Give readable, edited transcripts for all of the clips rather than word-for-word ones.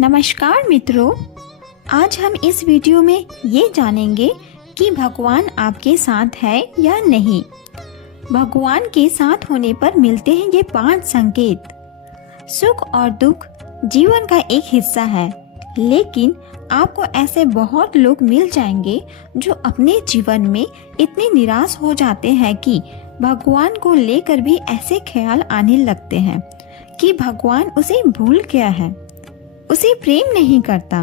नमस्कार मित्रों, आज हम इस वीडियो में ये जानेंगे कि भगवान आपके साथ है या नहीं। भगवान के साथ होने पर मिलते हैं ये 5 संकेत। सुख और दुख जीवन का एक हिस्सा है, लेकिन आपको ऐसे बहुत लोग मिल जाएंगे जो अपने जीवन में इतने निराश हो जाते हैं कि भगवान को लेकर भी ऐसे ख्याल आने लगते हैं कि भगवान उसे भूल गया है, उसे प्रेम नहीं करता।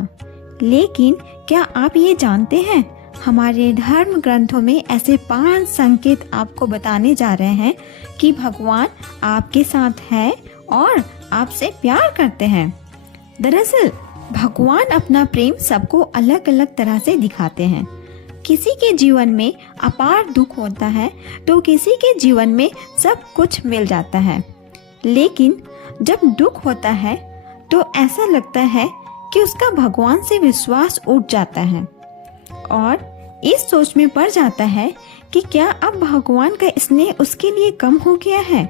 लेकिन क्या आप ये जानते हैं, हमारे धर्म ग्रंथों में ऐसे 5 संकेत आपको बताने जा रहे हैं कि भगवान आपके साथ है और आपसे प्यार करते हैं। दरअसल भगवान अपना प्रेम सबको अलग अलग तरह से दिखाते हैं। किसी के जीवन में अपार दुख होता है तो किसी के जीवन में सब कुछ मिल जाता है। लेकिन जब दुख होता है तो ऐसा लगता है कि उसका भगवान से विश्वास उठ जाता है और इस सोच में पड़ जाता है कि क्या अब भगवान का स्नेह उसके लिए कम हो गया है।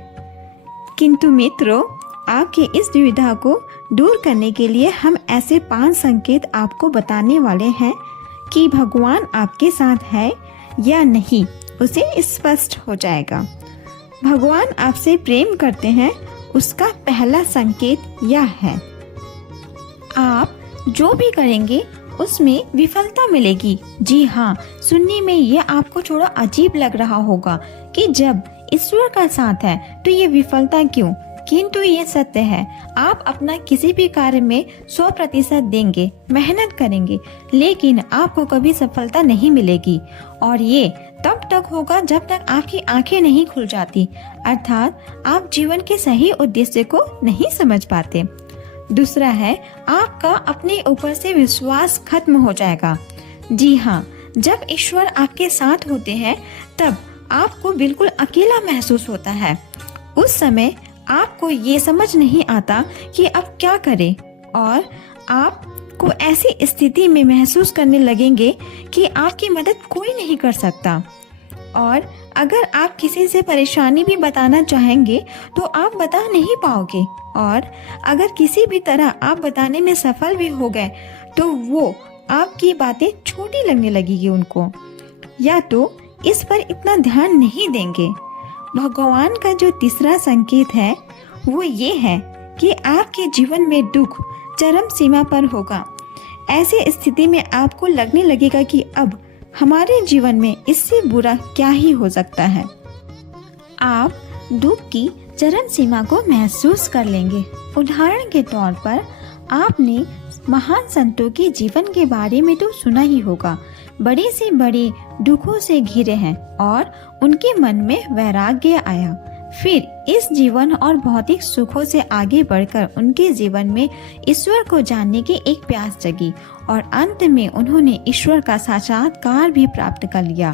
किंतु मित्रों, आपके इस दुविधा को दूर करने के लिए हम ऐसे 5 संकेत आपको बताने वाले हैं कि भगवान आपके साथ है या नहीं, उसे स्पष्ट हो जाएगा। भगवान आपसे प्रेम करते हैं, उसका पहला संकेत यह है, आप जो भी करेंगे उसमें विफलता मिलेगी। जी हाँ, सुनने में ये आपको थोड़ा अजीब लग रहा होगा कि जब ईश्वर का साथ है तो ये विफलता क्यों, किंतु ये सत्य है। आप अपना किसी भी कार्य में 100% देंगे, मेहनत करेंगे, लेकिन आपको कभी सफलता नहीं मिलेगी और ये तब तक होगा जब तक आपकी आंखें नहीं खुल जाती, अर्थात आप जीवन के सही उद्देश्य को नहीं समझ पाते। दूसरा है, आपका अपने ऊपर से विश्वास खत्म हो जाएगा। जी हाँ, जब ईश्वर आपके साथ होते हैं तब आपको बिल्कुल अकेला महसूस होता है। उस समय आपको ये समझ नहीं आता कि अब क्या करें और आपको ऐसी स्थिति में महसूस करने लगेंगे कि आपकी मदद कोई नहीं कर सकता। और अगर आप किसी से परेशानी भी बताना चाहेंगे तो आप बता नहीं पाओगे, और अगर किसी भी तरह आप बताने में सफल भी हो गए तो वो आपकी बातें छोटी लगने लगेगी उनको, या तो इस पर इतना ध्यान नहीं देंगे। भगवान का जो तीसरा संकेत है वो ये है कि आपके जीवन में दुख चरम सीमा पर होगा। ऐसी स्थिति में आपको लगने लगेगा कि अब हमारे जीवन में इससे बुरा क्या ही हो सकता है। आप दुख की चरम सीमा को महसूस कर लेंगे। उदाहरण के तौर पर आपने महान संतों के जीवन के बारे में तो सुना ही होगा। बड़े से बड़े दुखों से घिरे हैं और उनके मन में वैराग्य आया। फिर इस जीवन और भौतिक सुखों से आगे बढ़कर उनके जीवन में ईश्वर को जानने की एक प्यास जगी और अंत में उन्होंने ईश्वर का साक्षात्कार भी प्राप्त कर लिया।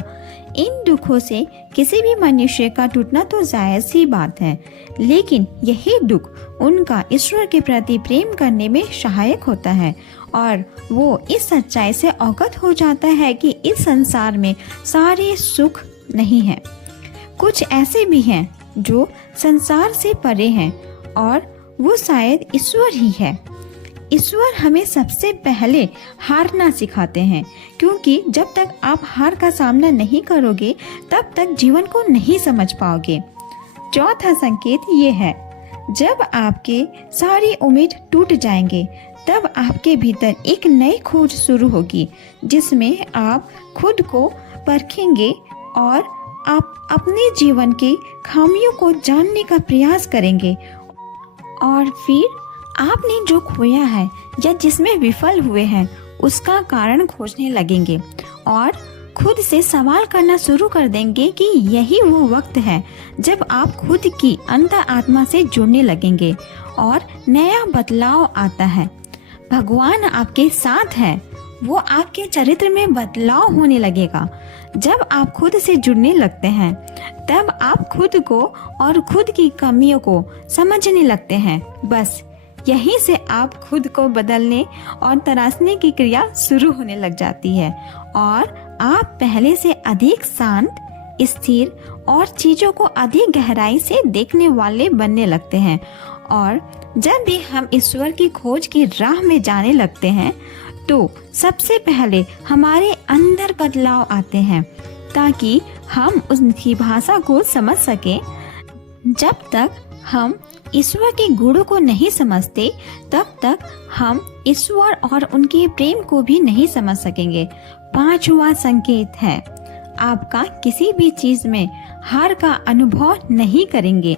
इन दुखों से किसी भी मनुष्य का टूटना तो जायज ही बात है, लेकिन यही दुख उनका ईश्वर के प्रति प्रेम करने में सहायक होता है और वो इस सच्चाई से अवगत हो जाता है कि इस संसार में सारे सुख नहीं है। कुछ ऐसे भी हैं जो संसार से परे हैं और वो शायद ईश्वर ही है। ईश्वर हमें सबसे पहले हारना सिखाते हैं, क्योंकि जब तक आप हार का सामना नहीं करोगे तब तक जीवन को नहीं समझ पाओगे। चौथा संकेत ये है, जब आपके सारी उम्मीद टूट जाएंगे तब आपके भीतर एक नई खोज शुरू होगी जिसमें आप खुद को परखेंगे और आप अपने जीवन की खामियों को जानने का प्रयास करेंगे और फिर आपने जो खोया है या जिसमें विफल हुए हैं उसका कारण खोजने लगेंगे और खुद से सवाल करना शुरू कर देंगे कि यही वो वक्त है जब आप खुद की अंतर आत्मा से जुड़ने लगेंगे और नया बदलाव आता है। भगवान आपके साथ है, वो आपके चरित्र में बदलाव होने लगेगा। जब आप खुद से जुड़ने लगते हैं तब आप खुद को और खुद की कमियों को समझने लगते हैं। बस यहीं से आप खुद को बदलने और तराशने की क्रिया शुरू होने लग जाती है और आप पहले से अधिक शांत, स्थिर और चीजों को अधिक गहराई से देखने वाले बनने लगते हैं और जब भी हम ईश्वर की खोज की राह में जाने लगते हैं तो सबसे पहले हमारे अंदर बदलाव आते हैं ताकि हम उनकी भाषा को समझ सकें। जब तक हम ईश्वर के गुणों को नहीं समझते तब तक हम ईश्वर और उनके प्रेम को भी नहीं समझ सकेंगे। पांचवा संकेत है, आपका किसी भी चीज में हार का अनुभव नहीं करेंगे।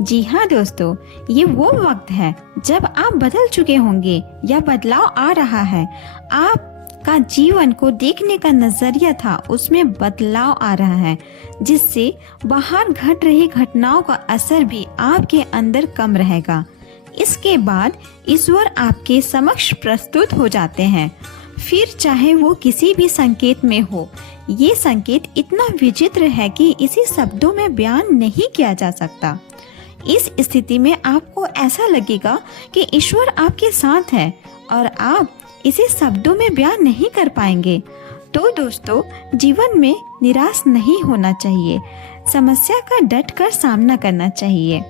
जी हाँ दोस्तों, ये वो वक्त है जब आप बदल चुके होंगे या बदलाव आ रहा है। आपका जीवन को देखने का नजरिया था उसमें बदलाव आ रहा है, जिससे बाहर घट रही घटनाओं का असर भी आपके अंदर कम रहेगा। इसके बाद ईश्वर आपके समक्ष प्रस्तुत हो जाते हैं, फिर चाहे वो किसी भी संकेत में हो। ये संकेत इतना विचित्र है कि इसे शब्दों में बयान नहीं किया जा सकता। इस स्थिति में आपको ऐसा लगेगा कि ईश्वर आपके साथ है और आप इसे शब्दों में बयान नहीं कर पाएंगे। तो दोस्तों, जीवन में निराश नहीं होना चाहिए, समस्या का डट कर सामना करना चाहिए।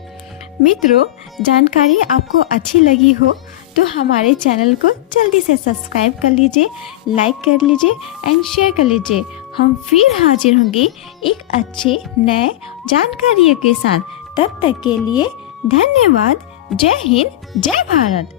मित्रों, जानकारी आपको अच्छी लगी हो तो हमारे चैनल को जल्दी से सब्सक्राइब कर लीजिए, लाइक कर लीजिए एंड शेयर कर लीजिए। हम फिर हाजिर होंगे एक अच्छे नए जानकारियों के साथ। तब तक के लिए धन्यवाद। जय हिंद, जय भारत।